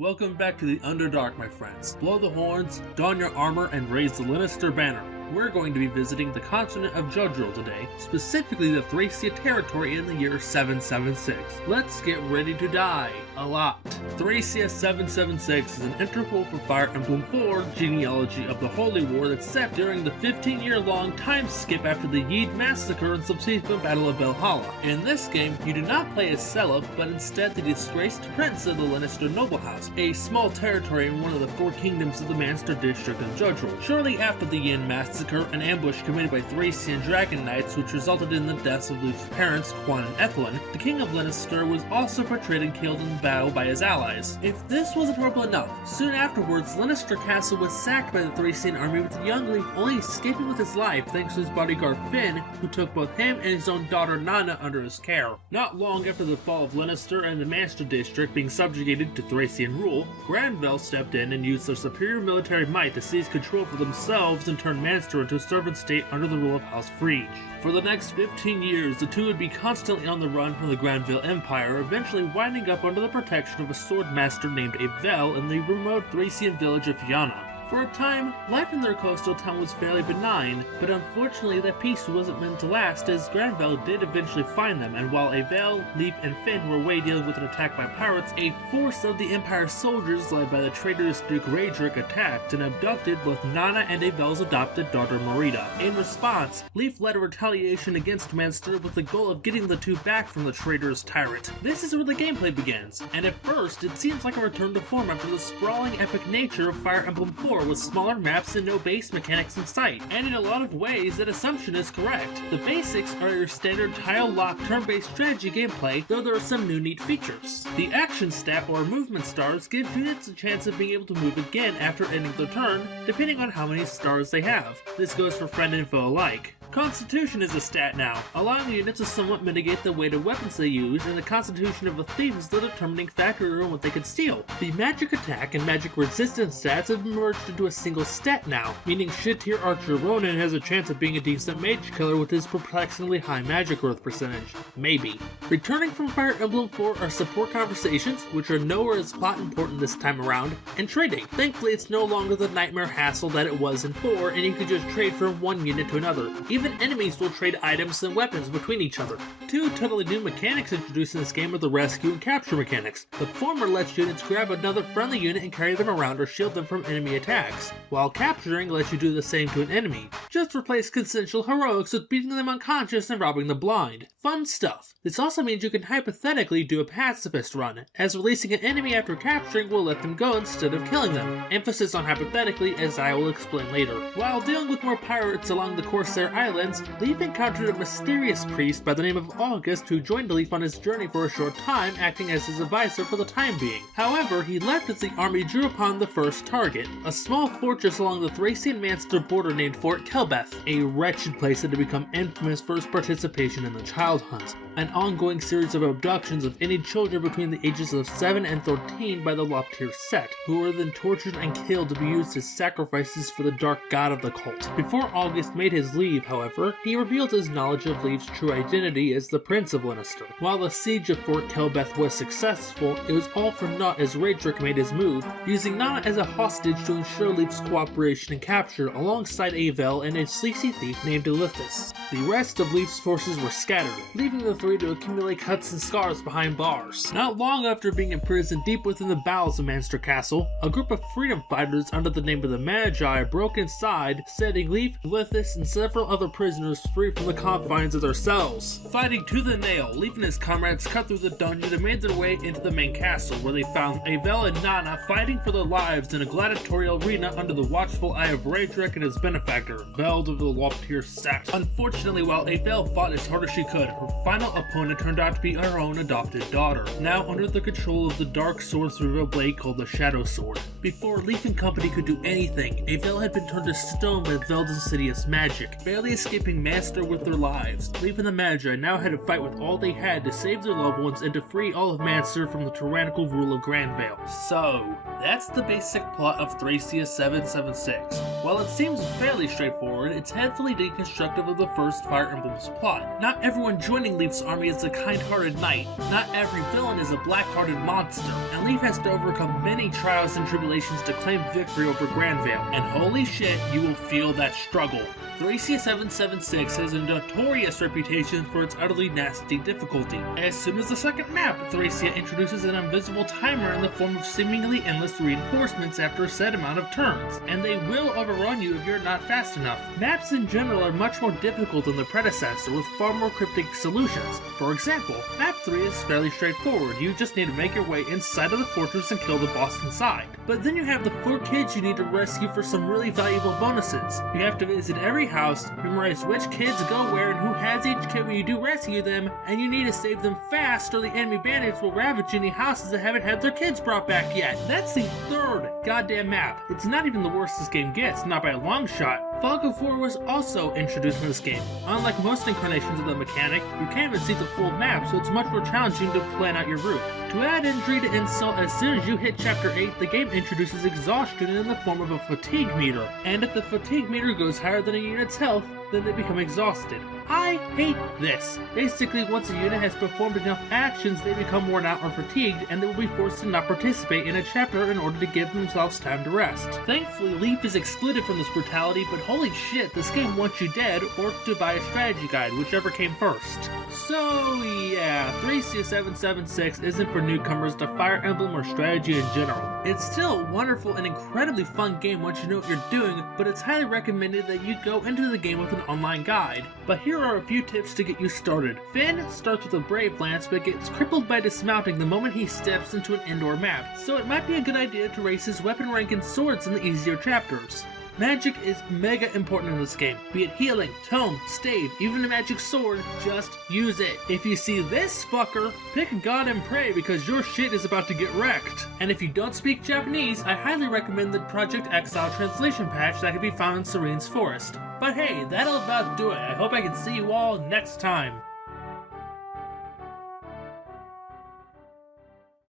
Welcome back to the Underdark, my friends. Blow the horns, don your armor, and raise the Lannister banner. We're going to be visiting the continent of Judril today, specifically the Thracia territory in the year 776. Let's get ready to die. A lot. Thracia 776 is an interval for Fire Emblem 4 genealogy of the Holy War that's set during the 15-year-long time skip after the Yid massacre and subsequent Battle of Valhalla. In this game, you do not play as Seliph, but instead the disgraced prince of the Lannister noble house, a small territory in one of the four kingdoms of the Manster district of Judril. Shortly after the Yin massacre, an ambush committed by Thracian dragon knights which resulted in the deaths of Luke's parents, Quan and Ethelyn, the king of Lannister was also portrayed and killed in battle by his allies. If this wasn't horrible enough, soon afterwards Lannister Castle was sacked by the Thracian army, with the young Leif only escaping with his life thanks to his bodyguard Finn, who took both him and his own daughter Nana under his care. Not long after the fall of Lannister and the Manster district being subjugated to Thracian rule, Granville stepped in and used their superior military might to seize control for themselves and turn Manster into a servant state under the rule of House Frege. For the next 15 years, the two would be constantly on the run from the Granville Empire, eventually winding up under the protection of a sword master named Avel in the remote Thracian village of Fianna. For a time, life in their coastal town was fairly benign, but unfortunately that peace wasn't meant to last, as Granville did eventually find them, and while Avel, Leif, and Finn were away dealing with an attack by pirates, a force of the Empire's soldiers led by the traitorous Duke Raedric attacked and abducted both Nana and Avel's adopted daughter Marita. In response, Leif led a retaliation against Manster with the goal of getting the two back from the traitorous tyrant. This is where the gameplay begins, and at first it seems like a return to form after the sprawling epic nature of Fire Emblem 4, with smaller maps and no base mechanics in sight, and in a lot of ways that assumption is correct. The basics are your standard tile-locked turn-based strategy gameplay, though there are some new neat features. The action stat or movement stars give units a chance of being able to move again after ending their turn, depending on how many stars they have. This goes for friend info alike. Constitution is a stat now, allowing the units to somewhat mitigate the weight of weapons they use, and the constitution of a thief is the determining factor on what they can steal. The magic attack and magic resistance stats have merged into a single stat now, meaning shit-tier archer Ronin has a chance of being a decent mage killer with his perplexingly high magic growth percentage. Maybe. Returning from Fire Emblem 4 are support conversations, which are nowhere as plot important this time around, and trading. Thankfully it's no longer the nightmare hassle that it was in 4, and you can just trade from one unit to another. Even enemies will trade items and weapons between each other. Two totally new mechanics introduced in this game are the rescue and capture mechanics. The former lets units grab another friendly unit and carry them around or shield them from enemy attacks, while capturing lets you do the same to an enemy. Just replace consensual heroics with beating them unconscious and robbing the blind. Fun stuff. This also means you can hypothetically do a pacifist run, as releasing an enemy after capturing will let them go instead of killing them. Emphasis on hypothetically, as I will explain later. While dealing with more pirates along the Corsair Islands, Leif encountered a mysterious priest by the name of August who joined Leif on his journey for a short time, acting as his advisor for the time being. However, he left as the army drew upon the first target, a small fortress along the Thracian-Manster border named Fort Kelbeth, a wretched place that had become infamous for its participation in the child hunt, an ongoing series of abductions of any children between the ages of 7 and 13 by the Loptir sect, who were then tortured and killed to be used as sacrifices for the dark god of the cult. Before August made his leave, however, he revealed his knowledge of Leif's true identity as the Prince of Lannister. While the siege of Fort Kelbeth was successful, it was all for naught as Raedric made his move, using Nana as a hostage to ensure Leif's cooperation and capture alongside Avel and a sleazy thief named Elithis. The rest of Leif's forces were scattered, leaving the three to accumulate cuts and scars behind bars. Not long after being imprisoned deep within the bowels of Manster Castle, a group of freedom fighters under the name of the Magi broke inside, setting Leif, Elithis, and several other prisoners free from the confines of their cells. Fighting to the nail, Leif and his comrades cut through the dungeon and made their way into the main castle, where they found Avel and Nana fighting for their lives in a gladiatorial arena under the watchful eye of Raedric and his benefactor, Veld of the Loptir sect. Unfortunately, while Avel fought as hard as she could, her final opponent turned out to be her own adopted daughter, now under the control of the dark sorcerer of a blade called the Shadow Sword. Before Leif and company could do anything, Avel had been turned to stone by Veld's insidious magic, barely escaping Manster with their lives. Leif and the Magi now had to fight with all they had to save their loved ones and to free all of Manster from the tyrannical rule of Granville. So, that's the basic plot of Thracia 776. While it seems fairly straightforward, it's heavily deconstructive of the first first Fire Emblem's plot. Not everyone joining Leaf's army is a kind-hearted knight. Not every villain is a black-hearted monster. And Leaf has to overcome many trials and tribulations to claim victory over Granvale. And holy shit, you will feel that struggle. Thracia 776 has a notorious reputation for its utterly nasty difficulty. As soon as the second map, Thracia introduces an invisible timer in the form of seemingly endless reinforcements after a set amount of turns, and they will overrun you if you're not fast enough. Maps in general are much more difficult than the predecessor, with far more cryptic solutions. For example, map 3 is fairly straightforward. You just need to make your way inside of the fortress and kill the boss inside. But then you have the 4 kids you need to rescue for some really valuable bonuses. You have to visit every house, memorize which kids go where and who has each kid when you do rescue them, and you need to save them fast or the enemy bandits will ravage any houses that haven't had their kids brought back yet. That's the 3rd goddamn map. It's not even the worst this game gets, not by a long shot. Fog of War was also introduced in this game. Unlike most incarnations of the mechanic, you can't even see the full map, so it's much more challenging to plan out your route. To add injury to insult, as soon as you hit Chapter 8, the game introduces exhaustion in the form of a fatigue meter. And if the fatigue meter goes higher than a unit's health, then they become exhausted. I hate this. Basically, once a unit has performed enough actions, they become worn out or fatigued, and they will be forced to not participate in a chapter in order to give themselves time to rest. Thankfully, Leaf is excluded from this brutality, but holy shit, this game wants you dead or to buy a strategy guide, whichever came first. So yeah, Thracia 776 isn't for newcomers to Fire Emblem or strategy in general. It's still a wonderful and incredibly fun game once you know what you're doing, but it's highly recommended that you go into the game with an online guide. But here are a few tips to get you started. Finn starts with a Brave Lance but gets crippled by dismounting the moment he steps into an indoor map, so it might be a good idea to raise his weapon rank and swords in the easier chapters. Magic is mega important in this game. Be it healing, tome, stave, even a magic sword, just use it. If you see this fucker, pick God and pray because your shit is about to get wrecked. And if you don't speak Japanese, I highly recommend the Project Exile translation patch that can be found in Serene's Forest. But hey, that'll about do it. I hope I can see you all next time.